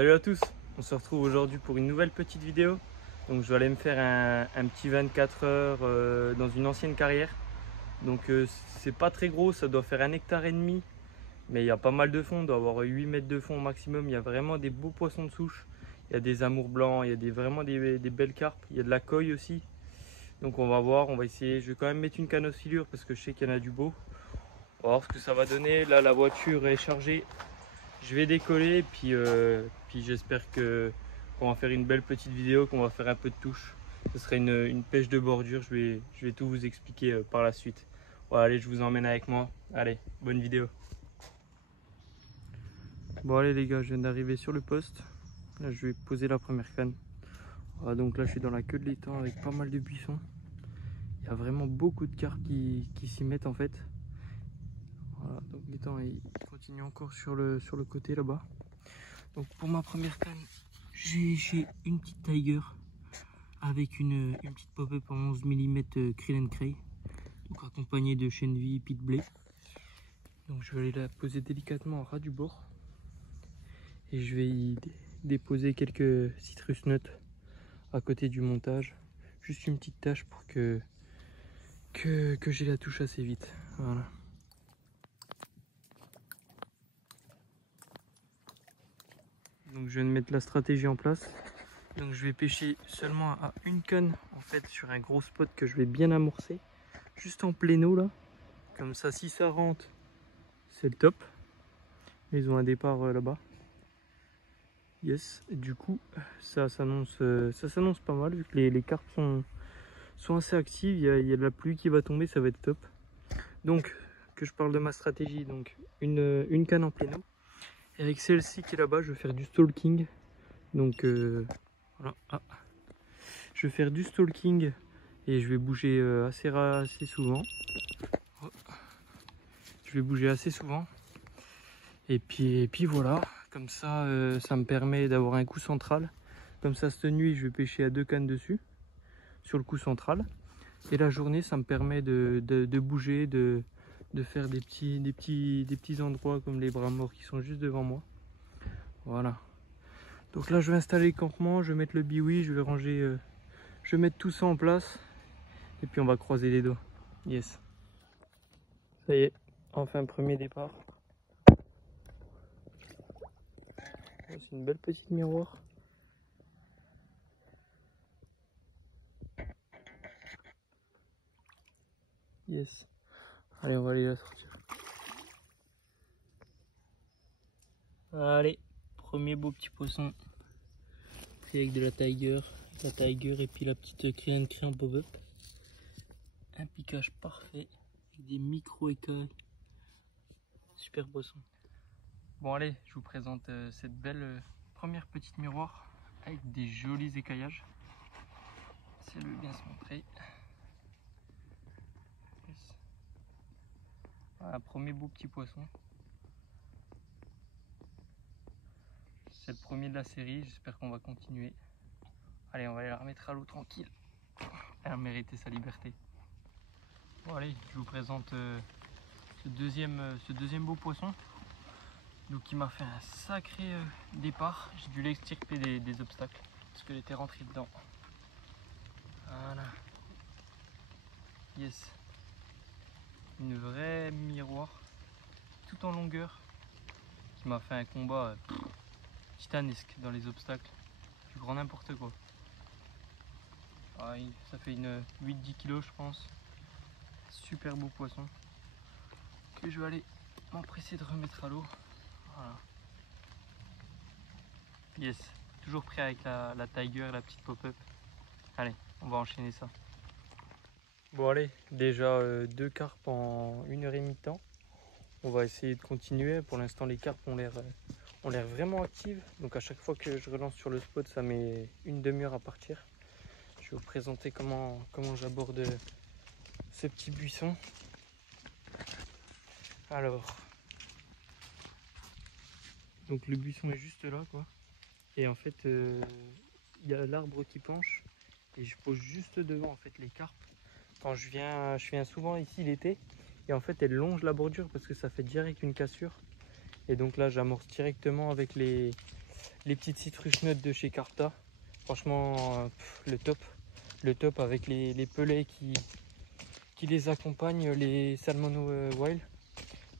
Salut à tous, on se retrouve aujourd'hui pour une nouvelle petite vidéo. Donc je vais aller me faire un petit 24 heures dans une ancienne carrière. Donc c'est pas très gros, ça doit faire 1,5 hectare. Mais il y a pas mal de fond, il doit avoir 8 mètres de fond au maximum. Il y a vraiment des beaux poissons de souche. Il y a des amours blancs, il y a vraiment des belles carpes. Il y a de la coille aussi. Donc on va voir, on va essayer. Je vais quand même mettre une canne aux filures parce que je sais qu'il y en a du beau. On va voir ce que ça va donner. Là la voiture est chargée. Je vais décoller et puis j'espère qu'on va faire une belle petite vidéo, qu'on va faire un peu de touche. Ce serait une pêche de bordure, je vais tout vous expliquer par la suite. Voilà, allez, je vous emmène avec moi. Allez, bonne vidéo. Bon allez les gars, je viens d'arriver sur le poste. Là je vais poser la première canne. Voilà, donc là je suis dans la queue de l'étang avec pas mal de buissons. Il y a vraiment beaucoup de carpes qui s'y mettent en fait. Voilà, donc l'étang il continue encore sur le côté là-bas. Donc pour ma première canne, j'ai une petite Tiger avec une petite pop-up en 11 mm Krill & Cray, donc accompagnée de chêne vie et de blé. Donc je vais aller la poser délicatement à ras du bord et je vais y déposer quelques citrus nuts à côté du montage. Juste une petite tâche pour que j'ai la touche assez vite. Voilà. Donc je viens de mettre la stratégie en place. Donc je vais pêcher seulement à une canne en fait sur un gros spot que je vais bien amorcer. Juste en plein eau là. Comme ça si ça rentre, c'est le top. Ils ont un départ là-bas. Yes, et du coup ça s'annonce pas mal vu que les carpes sont assez actives. Il y a de la pluie qui va tomber, ça va être top. Donc que je parle de ma stratégie, donc une canne en plein eau. Et avec celle-ci qui est là-bas, je vais faire du stalking. Donc voilà. Ah. Je vais faire du stalking et je vais bouger assez souvent. Je vais bouger assez souvent. Et puis voilà, comme ça, ça me permet d'avoir un coup central. Comme ça, cette nuit, je vais pêcher à 2 cannes dessus, sur le coup central. Et la journée, ça me permet de bouger, de faire des petits endroits comme les bras morts qui sont juste devant moi. Voilà. Donc là, je vais installer le campement, je vais mettre le biwi, je vais ranger, je vais mettre tout ça en place. Et puis on va croiser les doigts. Yes. Ça y est, enfin premier départ. C'est une belle petite miroir. Yes. Allez, on va aller la sortir. Allez, premier beau petit poisson. Pris avec de la Tiger et puis la petite Krill & Cray en pop-up. Un piquage parfait avec des micro écailles. Super poisson. Bon allez, je vous présente cette belle première petite miroir avec des jolis écaillages. Si elle veut bien se montrer. Yes. Voilà, premier beau petit poisson. C'est le premier de la série, j'espère qu'on va continuer. Allez, on va aller la remettre à l'eau tranquille. Elle a mérité sa liberté. Bon allez, je vous présente ce deuxième beau poisson. Donc il m'a fait un sacré départ. J'ai dû l'extirper des obstacles parce qu'elle était rentrée dedans. Voilà. Yes. Une vraie miroir, tout en longueur, qui m'a fait un combat titanesque dans les obstacles. Du grand n'importe quoi. Ah, ça fait une 8-10 kg je pense. Super beau poisson. Que je vais aller m'empresser de remettre à l'eau. Voilà. Yes. Toujours prêt avec la Tiger, la petite pop-up. Allez, on va enchaîner ça. Bon allez, déjà 2 carpes en 1h30 de temps. On va essayer de continuer. Pour l'instant les carpes ont l'air vraiment actives. Donc à chaque fois que je relance sur le spot, ça met une demi-heure à partir. Je vais vous présenter comment j'aborde ce petit buisson. Alors, donc le buisson est juste là quoi. Et en fait, il y a l'arbre qui penche et je pose juste devant en fait les carpes. Quand je viens souvent ici l'été et en fait elles longent la bordure parce que ça fait direct une cassure. Et donc là j'amorce directement avec les les petites citruches neutres de chez Carta. Franchement, le top avec les pelets qui les accompagnent, les salmon wild.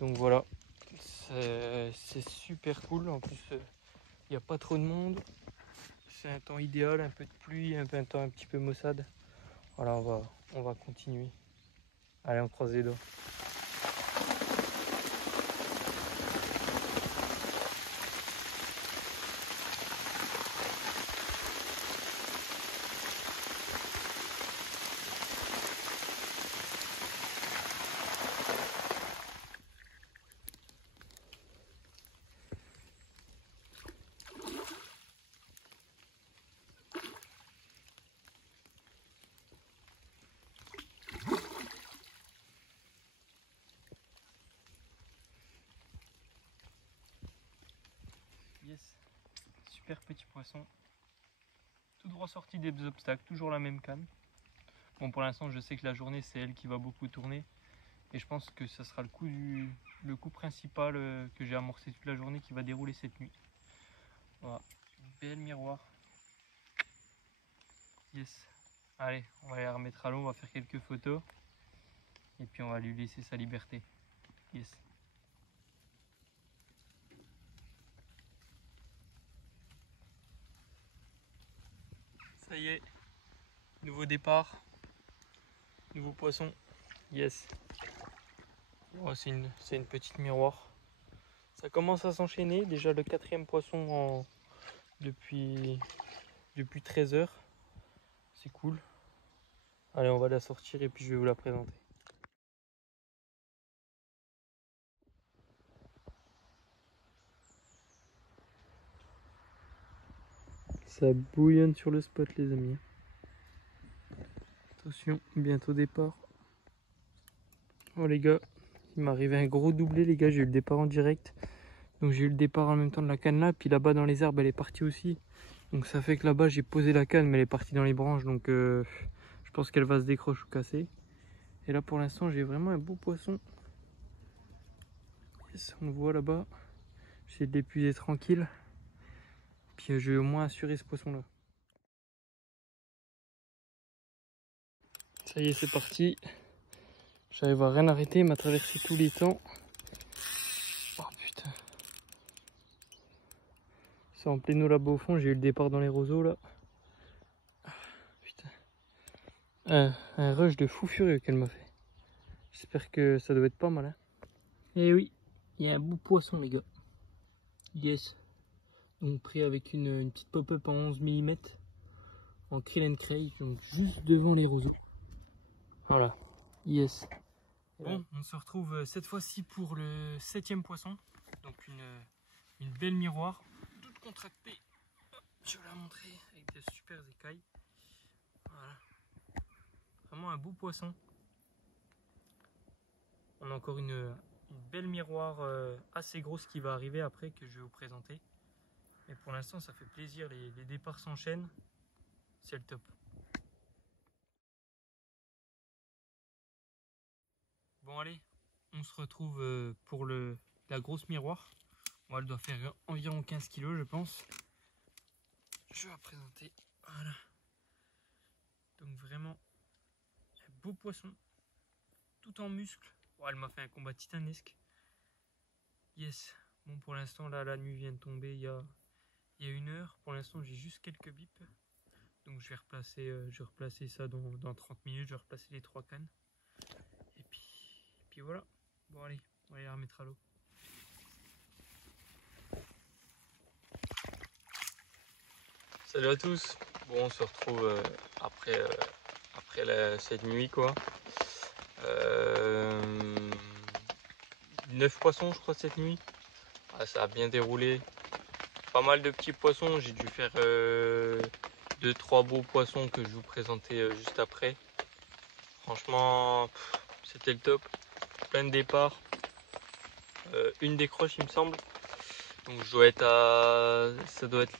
Donc voilà, c'est super cool. En plus, il n'y a pas trop de monde. C'est un temps idéal, un peu de pluie, un temps un petit peu maussade. Voilà, on va continuer. Allez, on croise les doigts. Yes, super petit poisson. Tout droit sorti des obstacles, toujours la même canne. Bon, pour l'instant, je sais que la journée, c'est elle qui va beaucoup tourner. Et je pense que ça sera le coup principal que j'ai amorcé toute la journée qui va dérouler cette nuit. Voilà, belle miroir. Yes. Allez, on va la remettre à l'eau, on va faire quelques photos. Et puis on va lui laisser sa liberté. Yes. Ça y est, nouveau départ, nouveau poisson. Yes. Oh, c'est une petite miroir. Ça commence à s'enchaîner. Déjà le 4e poisson depuis 13 heures. C'est cool. Allez, on va la sortir et puis je vais vous la présenter. Ça bouillonne sur le spot, les amis. Attention, bientôt départ. Oh les gars, il m'est arrivé un gros doublé les gars, j'ai eu le départ en direct. Donc j'ai eu le départ en même temps de la canne là, puis là-bas dans les herbes elle est partie aussi. Donc ça fait que là-bas j'ai posé la canne mais elle est partie dans les branches, donc je pense qu'elle va se décrocher ou casser. Et là pour l'instant j'ai vraiment un beau poisson. Yes, on le voit là-bas. J'essaie de l'épuiser tranquille. Puis je vais au moins assurer ce poisson là. Ça y est, c'est parti. J'arrive à rien arrêter, il m'a traversé tous les temps. Oh putain. C'est en plein eau là-bas au fond, j'ai eu le départ dans les roseaux là. Putain. Un rush de fou furieux qu'elle m'a fait. J'espère que ça doit être pas mal. Hein. Et oui, il y a un beau poisson les gars. Yes. Donc pris avec une petite pop-up en 11 mm. En krill and cray, donc juste devant les roseaux. Voilà. Yes. Bon, on se retrouve cette fois-ci pour le 7e poisson. Donc une belle miroir, toute contractée. Je vais la montrer avec des super écailles. Voilà. Vraiment un beau poisson. On a encore une belle miroir assez grosse qui va arriver après que je vais vous présenter. Mais pour l'instant ça fait plaisir, les départs s'enchaînent. C'est le top. Bon allez, on se retrouve pour la grosse miroir. Bon, elle doit faire environ 15 kg je pense. Je vais la présenter. Voilà. Donc vraiment un beau poisson. Tout en muscles. Oh, elle m'a fait un combat titanesque. Yes. Bon pour l'instant là la nuit vient de tomber il y a 1 heure. Pour l'instant j'ai juste quelques bips. Donc je vais replacer ça dans 30 minutes. Je vais replacer les 3 cannes. Et puis voilà. Bon allez, on va les remettre à l'eau. Salut à tous. Bon on se retrouve après cette nuit quoi. 9 poissons je crois cette nuit. Ah, ça a bien déroulé. Pas mal de petits poissons. J'ai dû faire 2-3 beaux poissons que je vais vous présenter juste après. Franchement, c'était le top. Plein de départs. Une décroche il me semble. Donc je dois être ça doit être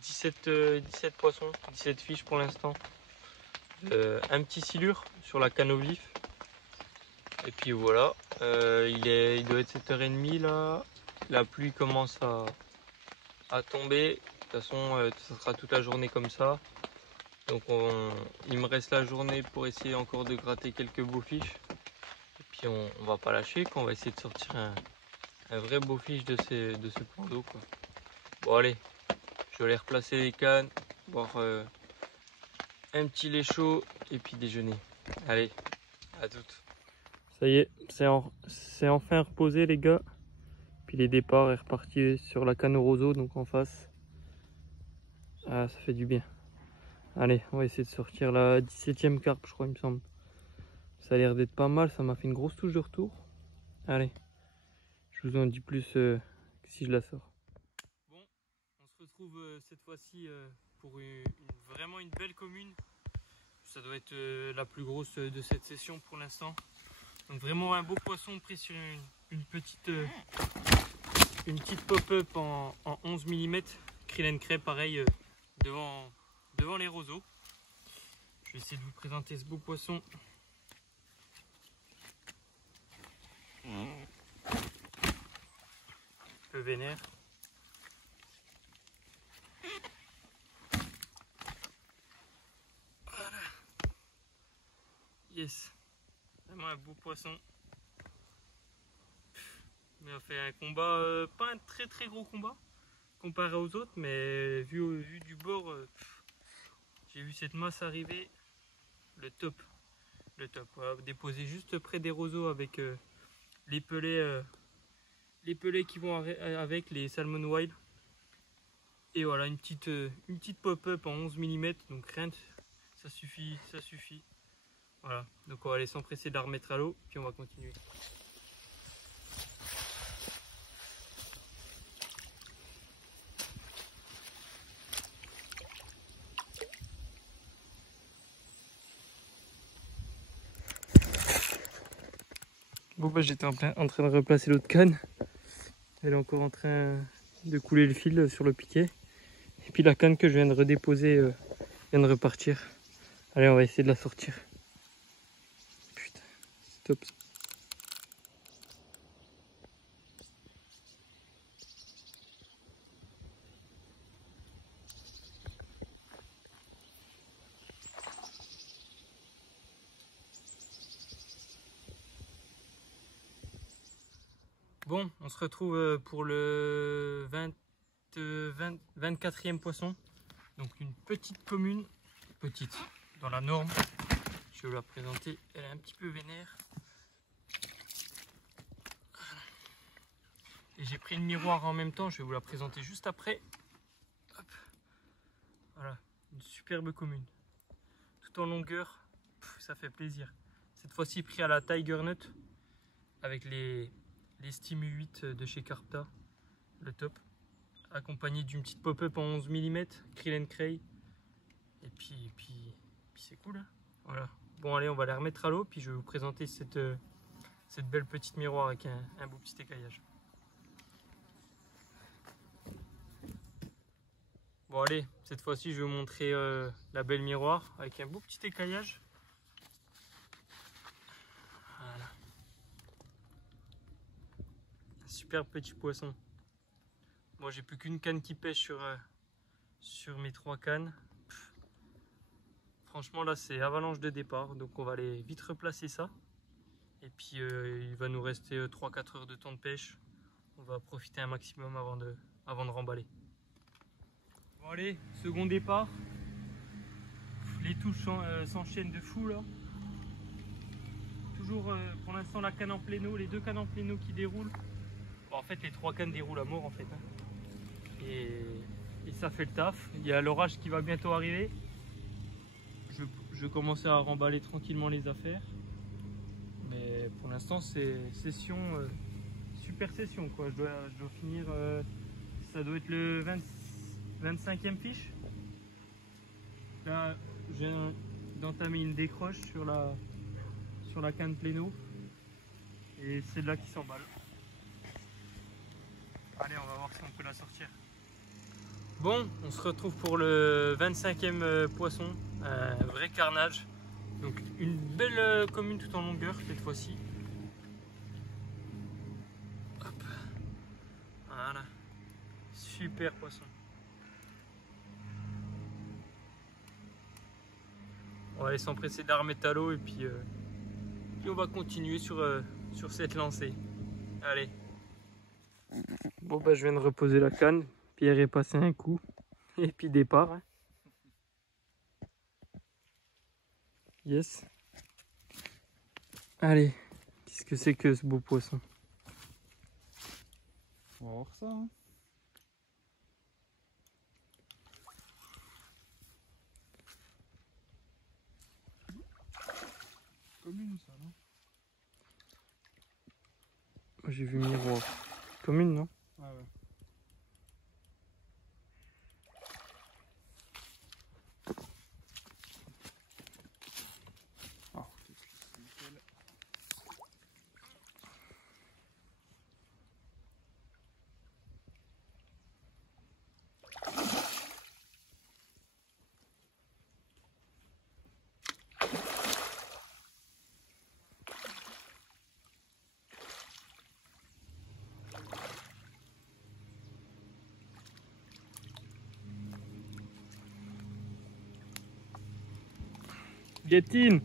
17 poissons, 17 fiches pour l'instant. Un petit silure sur la canne au vif. Et puis voilà. Il doit être 7h30 là. La pluie commence à tomber. De toute façon, ça sera toute la journée comme ça. Donc il me reste la journée pour essayer encore de gratter quelques beaux fiches. Et puis on va pas lâcher, on va essayer de sortir un vrai beau fiche de ce plan d'eau, quoi. Bon allez, je vais aller replacer les cannes, boire un petit lait chaud et puis déjeuner. Allez, à toutes. Ça y est, c'est enfin reposé les gars. Puis les départs est reparti sur la canne au roseau, donc en face. Ah, ça fait du bien. Allez, on va essayer de sortir la 17e carpe, je crois, il me semble. Ça a l'air d'être pas mal, ça m'a fait une grosse touche de retour. Allez, je vous en dis plus si je la sors. Bon, on se retrouve cette fois-ci pour vraiment une belle commune. Ça doit être la plus grosse de cette session pour l'instant. Donc vraiment un beau poisson pris sur une petite pop-up en 11 mm. Krill & Cray pareil devant les roseaux. Je vais essayer de vous présenter ce beau poisson. Un peu vénère. Voilà. Yes. Vraiment un beau poisson. Mais on fait un combat, pas un très très gros combat comparé aux autres, mais vu du bord, j'ai vu cette masse arriver, le top. Voilà, déposé juste près des roseaux avec les pelets qui vont avec les Salmon Wild. Et voilà, une petite pop-up en 11 mm, donc rien, ça suffit. Voilà, donc on va aller s'empresser de la remettre à l'eau, puis on va continuer. Bon bah j'étais en train de replacer l'autre canne. Elle est encore en train de couler le fil sur le piquet. Et puis la canne que je viens de redéposer vient de repartir. Allez, on va essayer de la sortir. Putain, c'est top ça. Bon, on se retrouve pour le 24e poisson. Donc une petite commune, petite dans la norme. Je vais vous la présenter, elle est un petit peu vénère. Et j'ai pris le miroir en même temps, je vais vous la présenter juste après. Hop. Voilà, une superbe commune. Tout en longueur, ça fait plaisir. Cette fois-ci pris à la Tiger Nut avec les Stimu 8 de chez Carpta, le top. Accompagné d'une petite pop-up en 11 mm, Krill & Cray. Et puis c'est cool, hein. Voilà. Bon allez, on va la remettre à l'eau, puis je vais vous présenter cette belle petite miroir avec un beau petit écaillage. Bon allez, cette fois-ci je vais vous montrer la belle miroir avec un beau petit écaillage. Voilà. Un super petit poisson. Moi j'ai plus qu'une canne qui pêche sur mes 3 cannes. Franchement là c'est avalanche de départ, donc on va aller vite replacer ça. Et puis il va nous rester 3-4 heures de temps de pêche. On va profiter un maximum avant de remballer. Bon allez, second départ. Les touches s'enchaînent de fou là. Toujours pour l'instant la canne en pléno, les 2 cannes en pléno qui déroulent. Bon, en fait les 3 cannes déroulent à mort en fait, hein. Et ça fait le taf. Il y a l'orage qui va bientôt arriver. Je vais commencer à remballer tranquillement les affaires. Mais pour l'instant c'est session, super session quoi. Je dois finir, ça doit être le 25e fiche. Là je viens d'entamer une décroche sur la canne pléno. Et c'est de là qui s'emballe. Allez, on va voir si on peut la sortir. Bon, on se retrouve pour le 25e poisson, un vrai carnage. Donc une belle commune tout en longueur cette fois-ci. Voilà. Super poisson. On va aller s'empresser de la remettre à l'eau et puis on va continuer sur cette lancée. Allez. Bon bah je viens de reposer la canne. Pierre est passé un coup. Et puis départ. Hein. Yes. Allez. Qu'est-ce que c'est que ce beau poisson? On va voir ça. Hein. Commune ça, non? J'ai vu miroir. Commune, non? Ah ouais. Ah, c'est nickel. Get in!